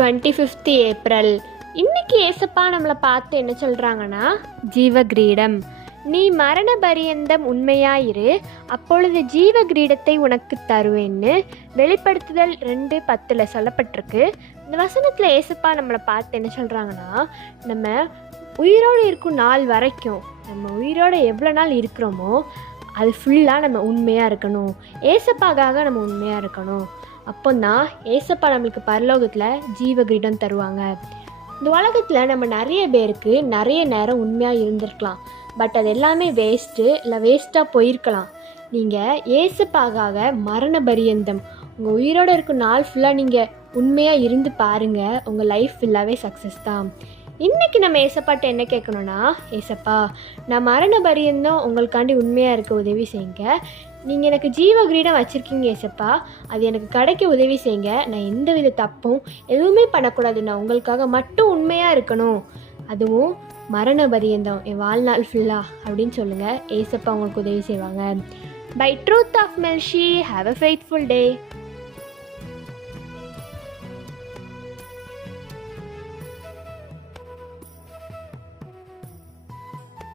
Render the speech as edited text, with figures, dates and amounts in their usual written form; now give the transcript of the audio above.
25th April. இன்னைக்கு ஏசப்பா நம்மளை பார்த்து என்ன சொல்கிறாங்கன்னா, ஜீவ கிரீடம், நீ மரண பரியந்தம் உண்மையாயிரு, அப்பொழுது ஜீவ கிரீடத்தை உனக்கு தருவேன்னு வெளிப்படுத்துதல் 2:10 சொல்லப்பட்டிருக்கு. இந்த வசனத்தில் ஏசப்பா நம்மளை பார்த்து என்ன சொல்கிறாங்கன்னா, நம்ம உயிரோடு இருக்கும் நாள் வரைக்கும், நம்ம உயிரோடு எவ்வளோ நாள் இருக்கிறோமோ அது ஃபுல்லாக நம்ம உண்மையாக இருக்கணும், ஏசப்பாக்காக நம்ம உண்மையாக இருக்கணும். அப்போ தான் ஏசப்பா நம்மளுக்கு பரலோகத்தில் ஜீவ கிரீடம் தருவாங்க. இந்த உலகத்தில் நம்ம நிறைய பேருக்கு நிறைய நேரம் உண்மையாக இருந்திருக்கலாம், பட் அது எல்லாமே வேஸ்ட்டு, இல்லை வேஸ்ட்டாக போயிருக்கலாம். நீங்கள் ஏசப்பாக்காக மரண பரியந்தம் உங்கள் உயிரோடு இருக்கும் நாள் ஃபுல்லாக நீங்கள் உண்மையாக இருந்து பாருங்கள், உங்கள் லைஃப் ஃபுல்லாகவே சக்ஸஸ் தான். இன்றைக்கி நம்ம ஏசப்பாட்ட என்ன கேட்கணுன்னா, ஏசப்பா நான் மரண பரியந்தம் உங்களுக்காண்டி உண்மையாக இருக்க உதவி செய்யுங்க, நீங்கள் எனக்கு ஜீவ கிரீடம் வச்சுருக்கீங்க ஏசப்பா, அது எனக்கு கிடைக்க உதவி செய்யுங்க, நான் எந்த வித தப்பும் எதுவுமே பண்ணக்கூடாது, நான் உங்களுக்காக மட்டும் உண்மையாக இருக்கணும், அதுவும் மரண பரியந்தம் என் வாழ்நாள் ஃபுல்லாக அப்படின்னு சொல்லுங்கள். ஏசப்பா உங்களுக்கு உதவி செய்வாங்க. பை ட்ரூத் ஆஃப் மெல்ஷி, ஹாவ் அ ஃபெய்த்ஃபுல் டே.